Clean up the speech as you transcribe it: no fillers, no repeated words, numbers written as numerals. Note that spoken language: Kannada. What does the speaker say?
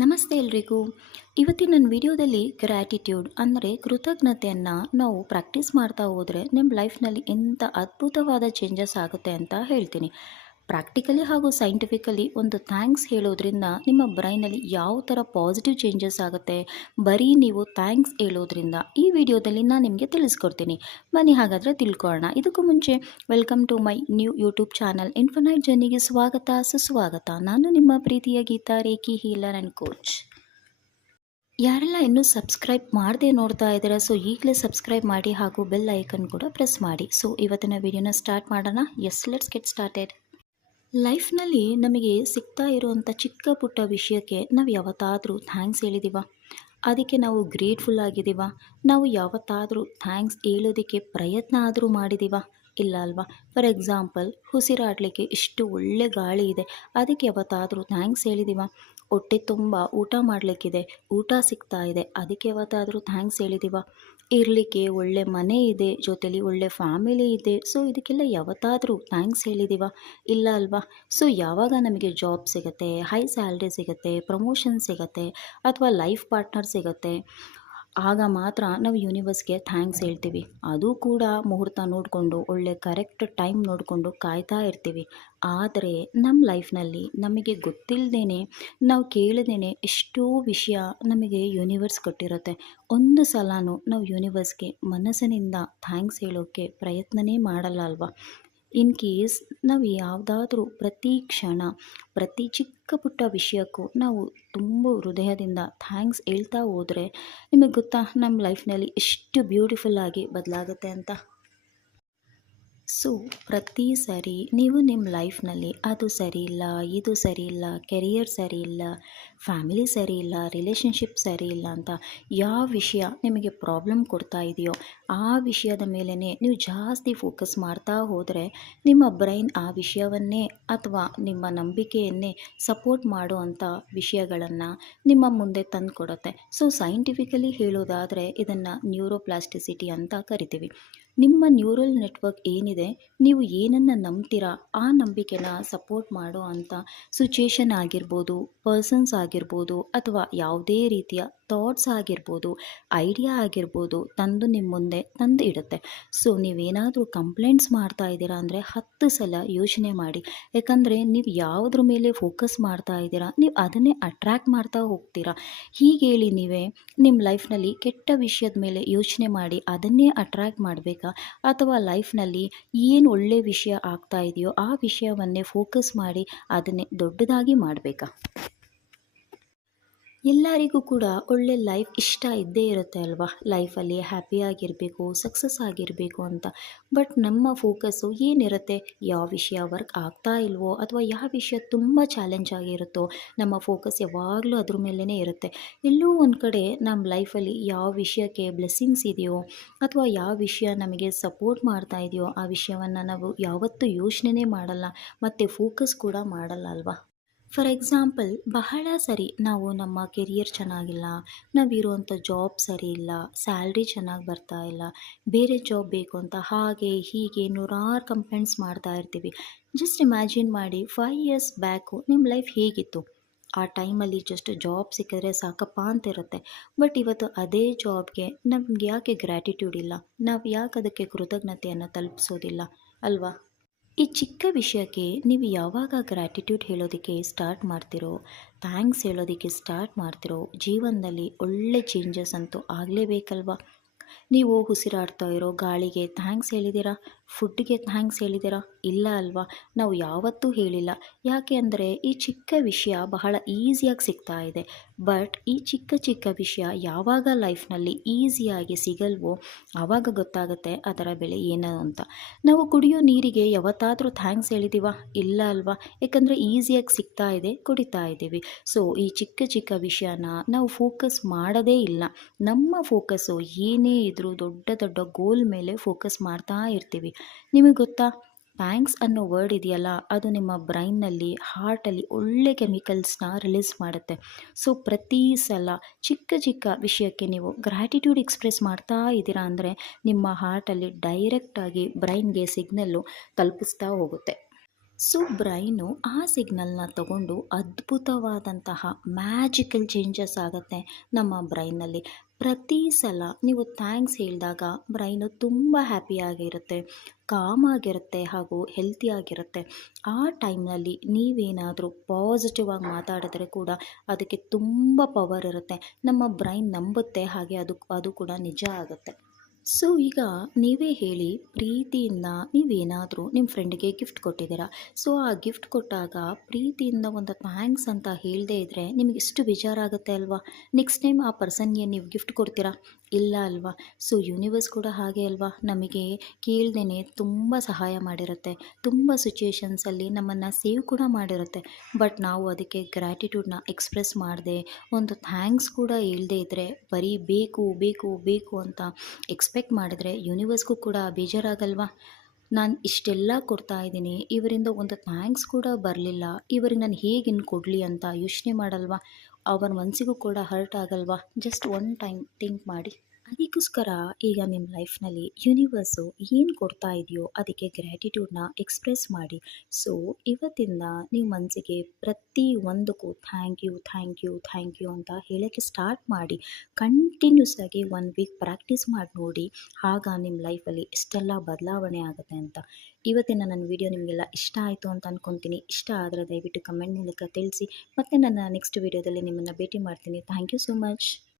ನಮಸ್ತೆ ಎಲ್ರಿಗೂ. ಇವತ್ತಿನ ನನ್ನ ವಿಡಿಯೋದಲ್ಲಿ ಗ್ರ್ಯಾಟಿಟ್ಯೂಡ್ ಅಂದರೆ ಕೃತಜ್ಞತೆಯನ್ನು ನಾವು ಪ್ರಾಕ್ಟೀಸ್ ಮಾಡ್ತಾ ಹೋದರೆ ನಿಮ್ಮ ಲೈಫ್ನಲ್ಲಿ ಎಂಥ ಅದ್ಭುತವಾದ ಚೇಂಜಸ್ ಆಗುತ್ತೆ ಅಂತ ಹೇಳ್ತೀನಿ. ಪ್ರಾಕ್ಟಿಕಲಿ ಹಾಗೂ ಸೈಂಟಿಫಿಕಲಿ ಒಂದು ಥ್ಯಾಂಕ್ಸ್ ಹೇಳೋದ್ರಿಂದ ನಿಮ್ಮ ಬ್ರೈನಲ್ಲಿ ಯಾವ ಥರ ಪಾಸಿಟಿವ್ ಚೇಂಜಸ್ ಆಗುತ್ತೆ, ಬರೀ ನೀವು ಥ್ಯಾಂಕ್ಸ್ ಹೇಳೋದ್ರಿಂದ ಈ ವಿಡಿಯೋದಲ್ಲಿ ನಾನು ನಿಮಗೆ ತಿಳಿಸ್ಕೊಡ್ತೀನಿ. ಬನ್ನಿ ಹಾಗಾದರೆ ತಿಳ್ಕೊಳ್ಳೋಣ. ಇದಕ್ಕೂ ಮುಂಚೆ welcome to my new YouTube channel infinite ಜರ್ನಿಗೆ ಸ್ವಾಗತ ಸುಸ್ವಾಗತ. ನಾನು ನಿಮ್ಮ ಪ್ರೀತಿಯ Geeta reiki healer and coach. ಯಾರೆಲ್ಲ ಇನ್ನೂ ಸಬ್ಸ್ಕ್ರೈಬ್ ಮಾಡದೆ ನೋಡ್ತಾ ಇದ್ದೀರಾ, ಸೊ ಈಗಲೇ ಸಬ್ಸ್ಕ್ರೈಬ್ ಮಾಡಿ ಹಾಗೂ ಬೆಲ್ ಐಕನ್ ಕೂಡ ಪ್ರೆಸ್ ಮಾಡಿ. ಸೊ ಇವತ್ತಿನ ವಿಡಿಯೋನ ಸ್ಟಾರ್ಟ್ ಮಾಡೋಣ. Let's get started. ಲೈಫ್ನಲ್ಲಿ ನಮಗೆ ಸಿಗ್ತಾ ಇರುವಂಥ ಚಿಕ್ಕ ಪುಟ್ಟ ವಿಷಯಕ್ಕೆ ನಾವು ಯಾವತ್ತಾದರೂ ಥ್ಯಾಂಕ್ಸ್ ಹೇಳಿದ್ದೀವ? ಅದಕ್ಕೆ ನಾವು ಗ್ರೇಟ್ಫುಲ್ ಆಗಿದ್ದೀವ? ನಾವು ಯಾವತ್ತಾದರೂ ಥ್ಯಾಂಕ್ಸ್ ಹೇಳೋದಕ್ಕೆ ಪ್ರಯತ್ನ ಆದರೂ ಮಾಡಿದ್ದೀವ? ಇಲ್ಲ ಅಲ್ವಾ? ಫಾರ್ ಎಕ್ಸಾಂಪಲ್, ಉಸಿರಾಡಲಿಕ್ಕೆ ಇಷ್ಟು ಒಳ್ಳೆ ಗಾಳಿ ಇದೆ, ಅದಕ್ಕೆ ಯಾವತ್ತಾದರೂ ಥ್ಯಾಂಕ್ಸ್ ಹೇಳಿದ್ದೀವ? ಹೊಟ್ಟೆ ತುಂಬ ಊಟ ಮಾಡಲಿಕ್ಕಿದೆ, ಊಟ ಸಿಗ್ತಾ ಇದೆ, ಅದಕ್ಕೆ ಯಾವತ್ತಾದರೂ ಥ್ಯಾಂಕ್ಸ್ ಹೇಳಿದ್ದೀವ? ಇರಲಿಕ್ಕೆ ಒಳ್ಳೆ ಮನೆ ಇದೆ, ಜೊತೆಲಿ ಒಳ್ಳೆ ಫ್ಯಾಮಿಲಿ ಇದೆ, ಸೊ ಇದಕ್ಕೆಲ್ಲ ಯಾವತ್ತಾದರೂ ಥ್ಯಾಂಕ್ಸ್ ಹೇಳಿದ್ದೀವ? ಇಲ್ಲ ಅಲ್ವಾ? ಸೊ ಯಾವಾಗ ನಮಗೆ ಜಾಬ್ ಸಿಗುತ್ತೆ, ಹೈ ಸ್ಯಾಲ್ರಿ ಸಿಗುತ್ತೆ, ಪ್ರಮೋಷನ್ ಸಿಗುತ್ತೆ ಅಥವಾ ಲೈಫ್ ಪಾರ್ಟ್ನರ್ ಸಿಗುತ್ತೆ, ಆಗ ಮಾತ್ರ ನಾವು ಯೂನಿವರ್ಸ್ಗೆ ಥ್ಯಾಂಕ್ಸ್ ಹೇಳ್ತೀವಿ. ಅದು ಕೂಡ ಮುಹೂರ್ತ ನೋಡಿಕೊಂಡು ಒಳ್ಳೆ ಕರೆಕ್ಟ್ ಟೈಮ್ ನೋಡಿಕೊಂಡು ಕಾಯ್ತಾ ಇರ್ತೀವಿ. ಆದರೆ ನಮ್ಮ ಲೈಫ್ನಲ್ಲಿ ನಮಗೆ ಗೊತ್ತಿಲ್ಲದೇ ನಾವು ಕೇಳದೇ ಎಷ್ಟೋ ವಿಷಯ ನಮಗೆ ಯೂನಿವರ್ಸ್ ಕೊಟ್ಟಿರುತ್ತೆ. ಒಂದು ಸಲನೂ ನಾವು ಯೂನಿವರ್ಸ್ಗೆ ಮನಸ್ಸಿನಿಂದ ಥ್ಯಾಂಕ್ಸ್ ಹೇಳೋಕ್ಕೆ ಪ್ರಯತ್ನನೇ ಮಾಡಲ್ಲ ಅಲ್ವಾ? ಇನ್ ಕೇಸ್ ನಾವು ಯಾವುದಾದ್ರೂ ಪ್ರತಿ ಕ್ಷಣ ಪ್ರತಿ ಚಿಕ್ಕ ಪುಟ್ಟ ವಿಷಯಕ್ಕೂ ನಾವು ತುಂಬ ಹೃದಯದಿಂದ ಥ್ಯಾಂಕ್ಸ್ ಹೇಳ್ತಾ ಹೋದರೆ, ನಿಮಗೆ ಗೊತ್ತಾ ನಮ್ಮ ಲೈಫ್ನಲ್ಲಿ ಎಷ್ಟು ಬ್ಯೂಟಿಫುಲ್ಲಾಗಿ ಬದಲಾಗುತ್ತೆ ಅಂತ. ಸೊ ಪ್ರತಿ ಸರಿ ನೀವು ನಿಮ್ಮ ಲೈಫ್ನಲ್ಲಿ ಅದು ಸರಿ ಇಲ್ಲ, ಇದು ಸರಿ ಇಲ್ಲ, ಕೆರಿಯರ್ ಸರಿ ಇಲ್ಲ, ಫ್ಯಾಮಿಲಿ ಸರಿ ಇಲ್ಲ, ರಿಲೇಷನ್ಶಿಪ್ ಸರಿ ಇಲ್ಲ ಅಂತ ಯಾವ ವಿಷಯ ನಿಮಗೆ ಪ್ರಾಬ್ಲಮ್ ಕೊಡ್ತಾ ಇದೆಯೋ ಆ ವಿಷಯದ ಮೇಲೇ ನೀವು ಜಾಸ್ತಿ ಫೋಕಸ್ ಮಾಡ್ತಾ ಹೋದರೆ ನಿಮ್ಮ ಬ್ರೈನ್ ಆ ವಿಷಯವನ್ನೇ ಅಥವಾ ನಿಮ್ಮ ನಂಬಿಕೆಯನ್ನೇ ಸಪೋರ್ಟ್ ಮಾಡುವಂಥ ವಿಷಯಗಳನ್ನು ನಿಮ್ಮ ಮುಂದೆ ತಂದು ಕೊಡುತ್ತೆ. ಸೊ ಸೈಂಟಿಫಿಕಲಿ ಹೇಳೋದಾದರೆ ಇದನ್ನು ನ್ಯೂರೋಪ್ಲಾಸ್ಟಿಸಿಟಿ ಅಂತ ಕರಿತೀವಿ. ನಿಮ್ಮ ನ್ಯೂರಲ್ ನೆಟ್ವರ್ಕ್ ಏನಿದೆ, ನೀವು ಏನನ್ನು ನಂಬ್ತೀರಾ ಆ ನಂಬಿಕೆನ ಸಪೋರ್ಟ್ ಮಾಡೋ ಅಂಥ ಸಿಚುಯೇಷನ್ ಆಗಿರ್ಬೋದು, ಪರ್ಸನ್ಸ್ ಆಗಿರ್ಬೋದು, ಅಥವಾ ಯಾವುದೇ ರೀತಿಯ ಥಾಟ್ಸ್ ಆಗಿರ್ಬೋದು, ಐಡಿಯಾ ಆಗಿರ್ಬೋದು, ತಂದು ನಿಮ್ಮ ಮುಂದೆ ತಂದು ಇಡುತ್ತೆ. ಸೊ ನೀವೇನಾದರೂ ಕಂಪ್ಲೇಂಟ್ಸ್ ಮಾಡ್ತಾ ಇದ್ದೀರಾ ಅಂದರೆ 10 ಸಲ ಯೋಚನೆ ಮಾಡಿ. ಯಾಕಂದರೆ ನೀವು ಯಾವುದ್ರ ಮೇಲೆ ಫೋಕಸ್ ಮಾಡ್ತಾ ಇದ್ದೀರಾ ನೀವು ಅದನ್ನೇ ಅಟ್ರ್ಯಾಕ್ಟ್ ಮಾಡ್ತಾ ಹೋಗ್ತೀರಾ. ಹೀಗೆ ಹೇಳಿ ನೀವೇ ನಿಮ್ಮ ಲೈಫ್ನಲ್ಲಿ ಕೆಟ್ಟ ವಿಷಯದ ಮೇಲೆ ಯೋಚನೆ ಮಾಡಿ ಅದನ್ನೇ ಅಟ್ರ್ಯಾಕ್ಟ್ ಮಾಡಬೇಕಾ, ಅಥವಾ ಲೈಫ್ನಲ್ಲಿ ಏನು ಒಳ್ಳೆ ವಿಷಯ ಆಗ್ತಾ ಇದೆಯೋ ಆ ವಿಷಯವನ್ನೇ ಫೋಕಸ್ ಮಾಡಿ ಅದನ್ನೇ ದೊಡ್ಡದಾಗಿ ಮಾಡಬೇಕಾ? ಎಲ್ಲರಿಗೂ ಕೂಡ ಒಳ್ಳೆ ಲೈಫ್ ಇಷ್ಟ ಇದ್ದೇ ಇರುತ್ತೆ ಅಲ್ವಾ? ಲೈಫಲ್ಲಿ ಹ್ಯಾಪಿಯಾಗಿರಬೇಕು, ಸಕ್ಸಸ್ ಆಗಿರಬೇಕು ಅಂತ. ಬಟ್ ನಮ್ಮ ಫೋಕಸ್ಸು ಏನಿರುತ್ತೆ? ಯಾವ ವಿಷಯ ವರ್ಕ್ ಆಗ್ತಾ ಇಲ್ವೋ ಅಥವಾ ಯಾವ ವಿಷಯ ತುಂಬ ಚಾಲೆಂಜ್ ಆಗಿರುತ್ತೋ ನಮ್ಮ ಫೋಕಸ್ ಯಾವಾಗಲೂ ಅದ್ರ ಮೇಲೇ ಇರುತ್ತೆ. ಎಲ್ಲೋ ಒಂದು ಕಡೆ ನಮ್ಮ ಲೈಫಲ್ಲಿ ಯಾವ ವಿಷಯಕ್ಕೆ ಬ್ಲೆಸ್ಸಿಂಗ್ಸ್ ಇದೆಯೋ ಅಥವಾ ಯಾವ ವಿಷಯ ನಮಗೆ ಸಪೋರ್ಟ್ ಮಾಡ್ತಾ ಇದೆಯೋ ಆ ವಿಷಯವನ್ನು ನಾವು ಯಾವತ್ತೂ ಯೋಚನೆ ಮಾಡಲ್ಲ ಮತ್ತು ಫೋಕಸ್ ಕೂಡ ಮಾಡಲ್ಲ ಅಲ್ವಾ? ಫಾರ್ ಎಕ್ಸಾಂಪಲ್, ಬಹಳ ಸರಿ ನಾವು ನಮ್ಮ ಕೆರಿಯರ್ ಚೆನ್ನಾಗಿಲ್ಲ, ನಾವಿರುವಂಥ ಜಾಬ್ ಸರಿ ಇಲ್ಲ, ಸ್ಯಾಲ್ರಿ ಚೆನ್ನಾಗಿ ಬರ್ತಾ ಇಲ್ಲ, ಬೇರೆ ಜಾಬ್ ಬೇಕು ಅಂತ ಹಾಗೆ ಹೀಗೆ ನೂರಾರು ಕಂಪ್ಲೇಂಟ್ಸ್ ಮಾಡ್ತಾ ಇರ್ತೀವಿ. ಜಸ್ಟ್ ಇಮ್ಯಾಜಿನ್ ಮಾಡಿ 5 ಇಯರ್ಸ್ ಬ್ಯಾಕು ನಿಮ್ಮ ಲೈಫ್ ಹೇಗಿತ್ತು? ಆ ಟೈಮಲ್ಲಿ ಜಸ್ಟ್ ಜಾಬ್ ಸಿಕ್ಕಿದ್ರೆ ಸಾಕಪ್ಪ ಅಂತಿರುತ್ತೆ. ಬಟ್ ಇವತ್ತು ಅದೇ ಜಾಬ್ಗೆ ನಮ್ಗೆ ಯಾಕೆ ಗ್ರ್ಯಾಟಿಟ್ಯೂಡ್ ಇಲ್ಲ? ನಾವು ಯಾಕೆ ಅದಕ್ಕೆ ಕೃತಜ್ಞತೆಯನ್ನು ತಲುಪಿಸೋದಿಲ್ಲ ಅಲ್ವಾ? ಈ ಚಿಕ್ಕ ವಿಷಯಕ್ಕೆ ನೀವು ಯಾವಾಗ ಗ್ರ್ಯಾಟಿಟ್ಯೂಡ್ ಹೇಳೋದಕ್ಕೆ ಸ್ಟಾರ್ಟ್ ಮಾಡ್ತಿರೋ, ಥ್ಯಾಂಕ್ಸ್ ಹೇಳೋದಕ್ಕೆ ಸ್ಟಾರ್ಟ್ ಮಾಡ್ತಿರೋ, ಜೀವನದಲ್ಲಿ ಒಳ್ಳೆ ಚೇಂಜಸ್ ಅಂತೂ ಆಗಲೇಬೇಕಲ್ವ? ನೀವು ಉಸಿರಾಡ್ತಾ ಇರೋ ಗಾಳಿಗೆ ಥ್ಯಾಂಕ್ಸ್ ಹೇಳಿದ್ದೀರಾ? ಫುಡ್ಗೆ ಥ್ಯಾಂಕ್ಸ್ ಹೇಳಿದ್ದೀರಾ? ಇಲ್ಲ ಅಲ್ವಾ? ನಾವು ಯಾವತ್ತೂ ಹೇಳಿಲ್ಲ. ಯಾಕೆ ಅಂದರೆ ಈ ಚಿಕ್ಕ ವಿಷಯ ಬಹಳ ಈಸಿಯಾಗಿ ಸಿಗ್ತಾ ಇದೆ. ಬಟ್ ಈ ಚಿಕ್ಕ ಚಿಕ್ಕ ವಿಷಯ ಯಾವಾಗ ಲೈಫ್ನಲ್ಲಿ ಈಸಿಯಾಗಿ ಸಿಗಲ್ವೋ ಆವಾಗ ಗೊತ್ತಾಗುತ್ತೆ ಅದರ ಬೆಲೆ ಏನು ಅಂತ. ನಾವು ಕುಡಿಯೋ ನೀರಿಗೆ ಯಾವತ್ತಾದರೂ ಥ್ಯಾಂಕ್ಸ್ ಹೇಳಿದ್ದೀವ? ಇಲ್ಲ ಅಲ್ವಾ? ಯಾಕಂದರೆ ಈಸಿಯಾಗಿ ಸಿಗ್ತಾ ಇದೆ, ಕುಡಿತಾ ಇದ್ದೀವಿ. ಸೊ ಈ ಚಿಕ್ಕ ಚಿಕ್ಕ ವಿಷಯನ ನಾವು ಫೋಕಸ್ ಮಾಡೋದೇ ಇಲ್ಲ. ನಮ್ಮ ಫೋಕಸ್ಸು ಏನೇ ಇದ್ದರೂ ದೊಡ್ಡ ದೊಡ್ಡ ಗೋಲ್ ಮೇಲೆ ಫೋಕಸ್ ಮಾಡ್ತಾ ಇರ್ತೀವಿ. ನಿಮಗೆ ಗೊತ್ತಾ, ಥ್ಯಾಂಕ್ಸ್ ಅನ್ನೋ ವರ್ಡ್ ಇದೆಯಲ್ಲ, ಅದು ನಿಮ್ಮ ಬ್ರೈನ್ನಲ್ಲಿ, ಹಾರ್ಟಲ್ಲಿ ಒಳ್ಳೆ ಕೆಮಿಕಲ್ಸ್ನ ರಿಲೀಸ್ ಮಾಡುತ್ತೆ. ಸೊ ಪ್ರತಿ ಸಲ ಚಿಕ್ಕ ಚಿಕ್ಕ ವಿಷಯಕ್ಕೆ ನೀವು ಗ್ರ್ಯಾಟಿಟ್ಯೂಡ್ ಎಕ್ಸ್ಪ್ರೆಸ್ ಮಾಡ್ತಾ ಇದ್ದೀರಾ ಅಂದರೆ ನಿಮ್ಮ ಹಾರ್ಟಲ್ಲಿ ಡೈರೆಕ್ಟಾಗಿ ಬ್ರೈನ್ಗೆ ಸಿಗ್ನಲ್ಲು ತಲುಪಿಸ್ತಾ ಹೋಗುತ್ತೆ. ಸೊ ಬ್ರೈನು ಆ ಸಿಗ್ನಲ್‌ನ ತಗೊಂಡು ಅದ್ಭುತವಾದಂತಹ ಮ್ಯಾಜಿಕಲ್ ಚೇಂಜಸ್ ಆಗುತ್ತೆ ನಮ್ಮ ಬ್ರೈನ್‌ನಲ್ಲಿ. ಪ್ರತಿ ಸಲ ನೀವು ಥ್ಯಾಂಕ್ಸ್ ಹೇಳಿದಾಗ ಬ್ರೈನು ತುಂಬ ಹ್ಯಾಪಿಯಾಗಿರುತ್ತೆ, ಕಾಮ್ ಆಗಿರುತ್ತೆ ಹಾಗೂ ಹೆಲ್ತಿಯಾಗಿರುತ್ತೆ. ಆ ಟೈಮ್‌ನಲ್ಲಿ ನೀವೇನಾದರೂ ಪಾಸಿಟಿವ್ ಆಗಿ ಮಾತಾಡಿದ್ರೆ ಕೂಡ ಅದಕ್ಕೆ ತುಂಬ ಪವರ್ ಇರುತ್ತೆ. ನಮ್ಮ ಬ್ರೈನ್ ನಂಬುತ್ತೆ, ಹಾಗೆ ಅದು ಕೂಡ ನಿಜ ಆಗುತ್ತೆ. ಸೊ ಈಗ ನೀವೇ ಹೇಳಿ, ಪ್ರೀತಿಯಿಂದ ನೀವೇನಾದರೂ ನಿಮ್ಮ ಫ್ರೆಂಡಿಗೆ ಗಿಫ್ಟ್ ಕೊಟ್ಟಿದ್ದೀರಾ. ಸೊ ಆ ಗಿಫ್ಟ್ ಕೊಟ್ಟಾಗ ಪ್ರೀತಿಯಿಂದ ಒಂದು ಥ್ಯಾಂಕ್ಸ್ ಅಂತ ಹೇಳದೇ ಇದ್ದರೆ ನಿಮಗೆ ಎಷ್ಟು ಬೇಜಾರಾಗುತ್ತೆ ಅಲ್ವಾ? ನೆಕ್ಸ್ಟ್ ಟೈಮ್ ಆ ಪರ್ಸನ್ಗೆ ನೀವು ಗಿಫ್ಟ್ ಕೊಡ್ತೀರಾ? ಇಲ್ಲ ಅಲ್ವಾ? ಸೊ ಯೂನಿವರ್ಸ್ ಕೂಡ ಹಾಗೆ ಅಲ್ವಾ? ನಮಗೆ ಕೇಳ್ದೇ ತುಂಬ ಸಹಾಯ ಮಾಡಿರುತ್ತೆ. ತುಂಬ ಸಿಚುಯೇಷನ್ಸಲ್ಲಿ ನಮ್ಮನ್ನು ಸೇವ್ ಕೂಡ ಮಾಡಿರುತ್ತೆ. ಬಟ್ ನಾವು ಅದಕ್ಕೆ ಗ್ರ್ಯಾಟಿಟ್ಯೂಡ್ನ ಎಕ್ಸ್‌ಪ್ರೆಸ್ ಮಾಡದೆ, ಒಂದು ಥ್ಯಾಂಕ್ಸ್ ಕೂಡ ಹೇಳ್ದೇ ಇದ್ದರೆ, ಬರೀ ಬೇಕು, ಬೇಕು, ಬೇಕು ಅಂತ ಎಕ್ಸ್ಪೆಕ್ಟ್ ಮಾಡಿದರೆ ಯೂನಿವರ್ಸ್‌ಗೂ ಕೂಡ ಬೇಜಾರಾಗಲ್ವಾ? ನಾನು ಇಷ್ಟೆಲ್ಲ ಕೊಡ್ತಾ ಇದ್ದೀನಿ, ಇವರಿಂದ ಒಂದು ಥ್ಯಾಂಕ್ಸ್ ಕೂಡ ಬರಲಿಲ್ಲ, ಇವರಿಗೆ ನಾನು ಹೇಗೆ ಇನ್ನು ಕೊಡಲಿ ಅಂತ ಯೋಚನೆ ಮಾಡಲ್ವಾ? ಅವರ ಮನಸ್ಸಿಗೂ ಕೂಡ ಹರ್ಟ್ ಆಗಲ್ವಾ? ಜಸ್ಟ್ ಒನ್ ಟೈಮ್ ಥಿಂಕ್ ಮಾಡಿ. ಅದಕ್ಕೋಸ್ಕರ ಈಗ ನಿಮ್ಮ ಲೈಫ್‌ನಲ್ಲಿ ಯೂನಿವರ್ಸು ಏನು ಕೊಡ್ತಾ ಇದೆಯೋ ಅದಕ್ಕೆ ಗ್ರ್ಯಾಟಿಟ್ಯೂಡ್‌ನ ಎಕ್ಸ್‌ಪ್ರೆಸ್ ಮಾಡಿ. ಸೊ ಇವತ್ತಿಂದ ನೀವು ಮನಸ್ಸಿಗೆ ಪ್ರತಿ ಒಂದಕ್ಕೂ thank you, thank you, thank you ಅಂತ ಹೇಳೋಕ್ಕೆ ಸ್ಟಾರ್ಟ್ ಮಾಡಿ. ಕಂಟಿನ್ಯೂಸ್ ಆಗಿ 1 ವೀಕ್ ಪ್ರಾಕ್ಟೀಸ್ ಮಾಡಿ ನೋಡಿ. ಆಗ ನಿಮ್ಮ ಲೈಫಲ್ಲಿ ಎಷ್ಟೆಲ್ಲ ಬದಲಾವಣೆ ಆಗುತ್ತೆ ಅಂತ. ಇವತ್ತಿನ ನನ್ನ ವಿಡಿಯೋ ನಿಮಗೆಲ್ಲ ಇಷ್ಟ ಆಯಿತು ಅಂತ ಅಂದ್ಕೊತೀನಿ. ಇಷ್ಟ ಆದರೆ ದಯವಿಟ್ಟು ಕಮೆಂಟ್ ಮೂಲಕ ತಿಳಿಸಿ. ಮತ್ತೆ ನನ್ನ ನೆಕ್ಸ್ಟ್ ವಿಡಿಯೋದಲ್ಲಿ ನಿಮ್ಮನ್ನು ಭೇಟಿ ಮಾಡ್ತೀನಿ. Thank you so much.